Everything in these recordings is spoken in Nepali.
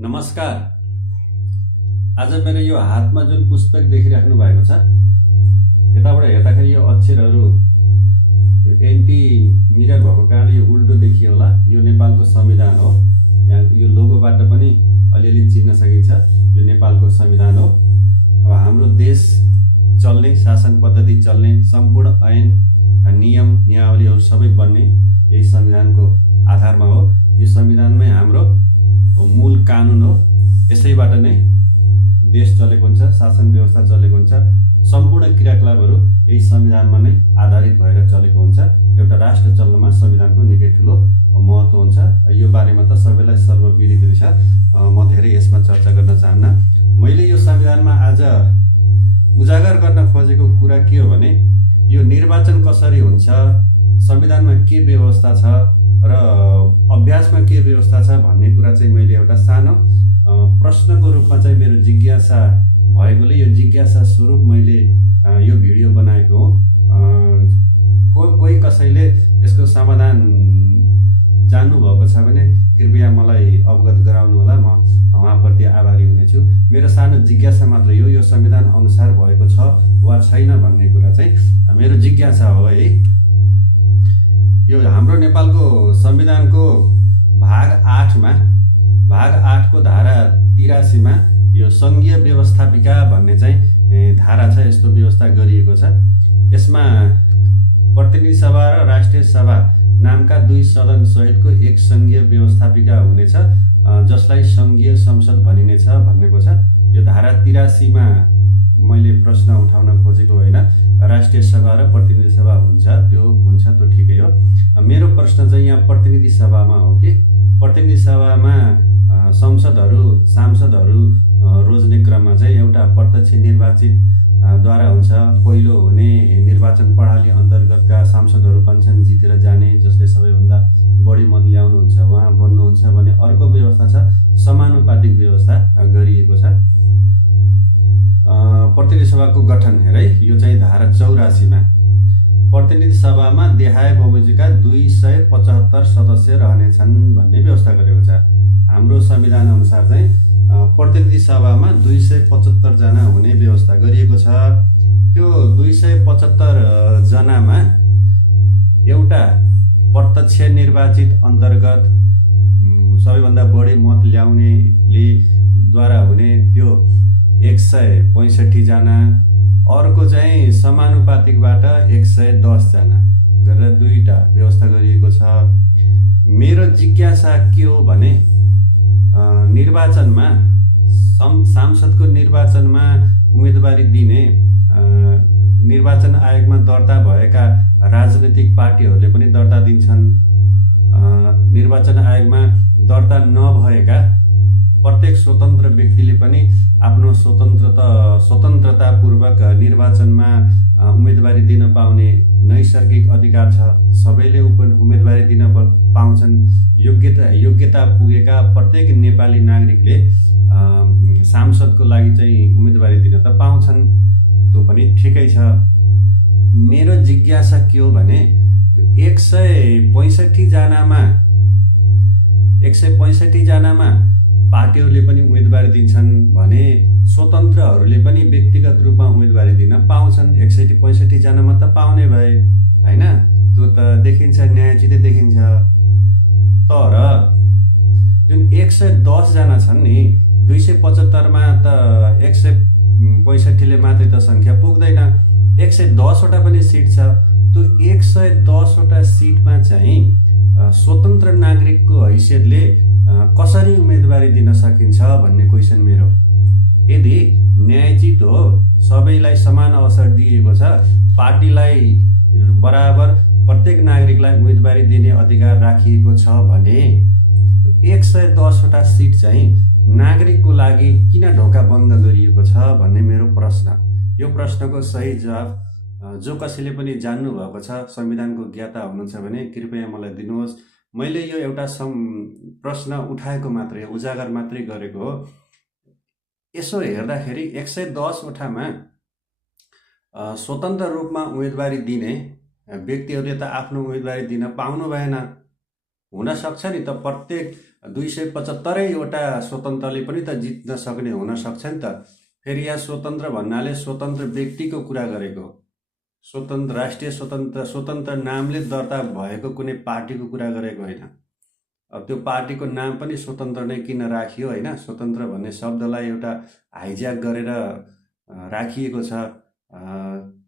नमस्कार। आज मेरो यो हातमा जुन पुस्तक देखिराख्नु भएको छ, यताबाट हेर्दाखेरि यो अक्षरहरू यो एन्टी मिरर भएको कारणले यो उल्टो देखियो होला। यो नेपालको संविधान हो। यहाँ यो लोगोबाट पनि अलिअलि चिन्न सकिन्छ यो नेपालको संविधान हो। अब हाम्रो देश चल्ने, शासन पद्धति चल्ने, सम्पूर्ण ऐन नियम नियावलीहरू सबै बन्ने यही संविधानको आधारमा हो। यो संविधानमै हाम्रो मूल कानुन हो। यसैबाट नै देश चलेको हुन्छ, शासन व्यवस्था चलेको हुन्छ। सम्पूर्ण क्रियाकलापहरू यही संविधानमा नै आधारित भएर चलेको हुन्छ। एउटा राष्ट्र चल्नमा संविधानको निकै ठुलो महत्त्व हुन्छ। यो बारेमा त सबैलाई सर्वविदित छ। म धेरै यसमा चर्चा गर्न चाहन्न। मैले यो संविधानमा आज उजागर गर्न खोजेको कुरा के हो भने यो निर्वाचन कसरी हुन्छ, संविधानमा के व्यवस्था छ र अभ्यासमा के व्यवस्था छ भन्ने कुरा चाहिँ मैले एउटा सानो प्रश्नको रूपमा चाहिँ मेरो जिज्ञासा भएकोले यो जिज्ञासा स्वरूप मैले यो भिडियो बनाएको हो। कोही कसैले यसको समाधान जान्नुभएको छ भने कृपया मलाई अवगत गराउनु होला। म उहाँप्रति आभारी हुनेछु। मेरो सानो जिज्ञासा मात्र हो, यो संविधान अनुसार भएको छ वा छैन भन्ने कुरा चाहिँ मेरो जिज्ञासा हो है। यो हाम्रो नेपालको संविधानको भाग 8 को धारा 83 मा यो सङ्घीय व्यवस्थापिका भन्ने चाहिँ धारा छ। यस्तो व्यवस्था गरिएको छ। यसमा प्रतिनिधि सभा र राष्ट्रिय सभा नामका दुई सदन सहितको एक सङ्घीय व्यवस्थापिका हुनेछ, जसलाई सङ्घीय संसद भनिनेछ भन्नेको छ। यो धारा 83 मा मैले प्रश्न उठाउन खोजेको होइन। राष्ट्रिय सभा र प्रतिनिधि सभा त्यो ठिकै हो। मेरो प्रश्न चाहिँ यहाँ प्रतिनिधि सभामा हो कि प्रतिनिधि सभामा सांसदहरू रोज्ने क्रममा चाहिँ एउटा प्रत्यक्ष निर्वाचित द्वारा हुन्छ। पहिलो हुने निर्वाचन प्रणाली अन्तर्गतका सांसदहरू बन्छन् जितेर जाने, जसले सबैभन्दा बढी मत ल्याउनुहुन्छ उहाँ बन्नुहुन्छ भने अर्को व्यवस्था छ, समानुपातिक व्यवस्था गरिएको छ। प्रतिनिधि सभाको गठन हेर है, यो चाहिँ धारा 84 मा प्रतिनिधि सभामा देहाय बमोजिमका 275 सदस्य रहनेछन् भन्ने व्यवस्था गरेको छ। हाम्रो संविधान अनुसार चाहिँ प्रतिनिधि सभामा 275 जना हुने व्यवस्था गरिएको छ। त्यो 275 जनामा एउटा प्रत्यक्ष निर्वाचित अन्तर्गत सबैभन्दा बढी मत ल्याउनेले द्वारा हुने त्यो 165 जना, अर्को चाहिँ समानुपातिकबाट 110 जना गरेर दुईटा व्यवस्था गरिएको छ। मेरो जिज्ञासा के हो भने निर्वाचनमा सांसदको निर्वाचनमा उम्मेदवारी दिने निर्वाचन आयोगमा दर्ता भएका राजनैतिक पार्टीहरूले पनि दर्ता दिन्छन्। निर्वाचन आयोगमा दर्ता नभएका प्रत्येक स्वतन्त्र व्यक्तिले पनि आफ्नो स्वतन्त्रतापूर्वक निर्वाचनमा उम्मेदवारी दिन पाउने नैसर्गिक अधिकार छ। सबैले उम्मेदवारी दिन पाउँछन्। योग्यता पुगेका प्रत्येक नेपाली नागरिकले सांसदको लागि चाहिँ उम्मेदवारी दिन त पाउँछन्, त्यो पनि ठिकै छ। मेरो जिज्ञासा के हो भने 165 जनामा पार्टीहरूले पनि उम्मेदवारी दिन्छन् भने स्वतन्त्रहरूले पनि व्यक्तिगत रूपमा उम्मेदवारी दिन पाउँछन्। 165 जनामा त पाउने भए होइन, त्यो त देखिन्छ, न्यायोचितै देखिन्छ। तर जुन 110 जना छन् नि, 275 मा त 165 ले मात्रै त सङ्ख्या पुग्दैन। 110 वटा पनि सिट छ। त्यो 110 वटा सिटमा चाहिँ स्वतन्त्र नागरिकको हैसियतले कसरी उम्मेदवारी दिन सकिन्छ भन्ने क्वेसन मेरो। यदि न्यायोचित हो, सबैलाई समान अवसर दिएको छ, पार्टीलाई बराबर प्रत्येक नागरिकलाई उम्मेदवारी दिने अधिकार राखिएको छ भने 110 वटा सिट चाहिँ नागरिकको लागि किन ढोका बन्द गरिएको छ भन्ने मेरो प्रश्न। यो प्रश्नको सही जवाब जो कसैले पनि जान्नु भएको छ, संविधानको ज्ञाता हुनुहुन्छ भने कृपया मलाई दिनुहोस्। मैले यो एउटा प्रश्न उठाएको मात्रै हो, उजागर मात्रै गरेको हो। यसो हेर्दाखेरि 110 वटामा स्वतन्त्र रूपमा उम्मेदवारी दिने व्यक्तिहरूले त आफ्नो उम्मेदवारी दिन पाउनु भएन। हुन सक्छ नि त प्रत्येक 275वटा स्वतन्त्रले पनि त जित्न सक्ने हुन सक्छ नि त। फेरि यहाँ स्वतन्त्र भन्नाले स्वतन्त्र व्यक्तिको कुरा गरेको, स्वतन्त्र राष्ट्रिय स्वतन्त्र नामले दर्ता भएको कुनै पार्टीको कुरा गरेको होइन। अब त्यो पार्टीको नाम पनि स्वतन्त्र नै किन राखियो होइन? स्वतन्त्र भन्ने शब्दलाई एउटा हाइज्याक गरेर राखिएको छ।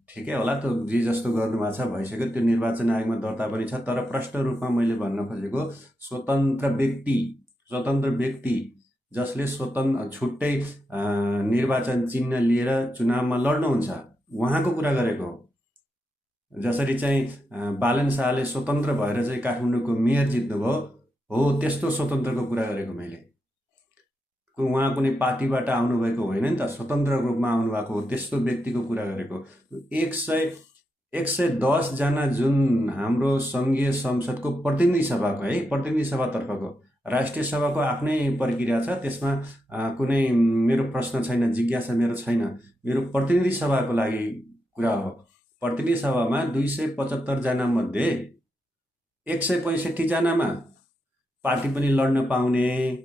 ठिकै होला, त्यो जे जस्तो गर्नुभएको छ भइसक्यो, त्यो निर्वाचन आयोगमा दर्ता पनि छ। तर प्रष्ट रूपमा मैले भन्न खोजेको स्वतन्त्र व्यक्ति जसले छुट्टै निर्वाचन चिन्ह लिएर चुनावमा लड्नुहुन्छ, उहाँको कुरा गरेको हो। जसरी चाहिँ बालन शाहले स्वतन्त्र भएर चाहिँ काठमाडौँको मेयर जित्नुभयो हो, त्यस्तो स्वतन्त्रको कुरा गरेको मैले। उहाँ कुनै पार्टीबाट आउनुभएको होइन नि त, स्वतन्त्र रूपमा आउनुभएको हो, त्यस्तो व्यक्तिको कुरा गरेको। 110 जना जुन हाम्रो सङ्घीय संसदको प्रतिनिधि सभाको है, प्रतिनिधि सभातर्फको, राष्ट्रिय सभाको आफ्नै प्रक्रिया छ, त्यसमा कुनै मेरो प्रश्न छैन, जिज्ञासा मेरो छैन। मेरो प्रतिनिधि सभाको लागि कुरा हो। प्रतिनिधि सभामा 275 जना मध्ये 165 जनामा पार्टी पनि लड्न पाउने,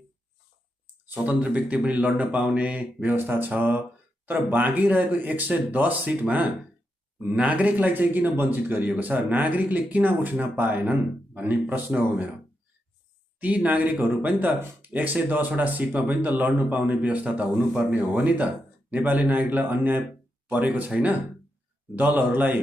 स्वतन्त्र व्यक्ति पनि लड्न पाउने व्यवस्था छ। तर बाँकी रहेको 110 सिटमा नागरिकलाई चाहिँ किन वञ्चित गरिएको छ? नागरिकले किन उठ्न पाएनन् भन्ने प्रश्न हो मेरो। ती नागरिकहरू पनि त 110वटा सिटमा पनि त लड्नु पाउने व्यवस्था त हुनुपर्ने हो नि त। नेपाली नागरिकलाई अन्याय परेको छैन? दलहरूलाई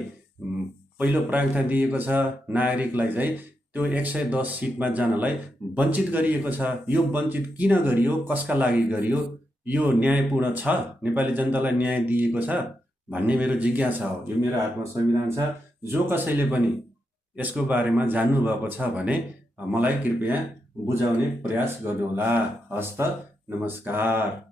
पहिलो प्राथमिकता दिएको छ, नागरिकलाई चाहिँ त्यो 110 सिटमा जानलाई वञ्चित गरिएको छ। यो वञ्चित किन गरियो, कसका लागि गरियो? यो न्यायपूर्ण छ? नेपाली जनतालाई न्याय दिएको छ भन्ने मेरो जिज्ञासा हो। यो मेरो हातमा संविधान छ। जो कसैले पनि यसको बारेमा जान्नुभएको छ भने मलाई कृपया बुझाउने प्रयास गर्नुहोला। हस्त, नमस्कार।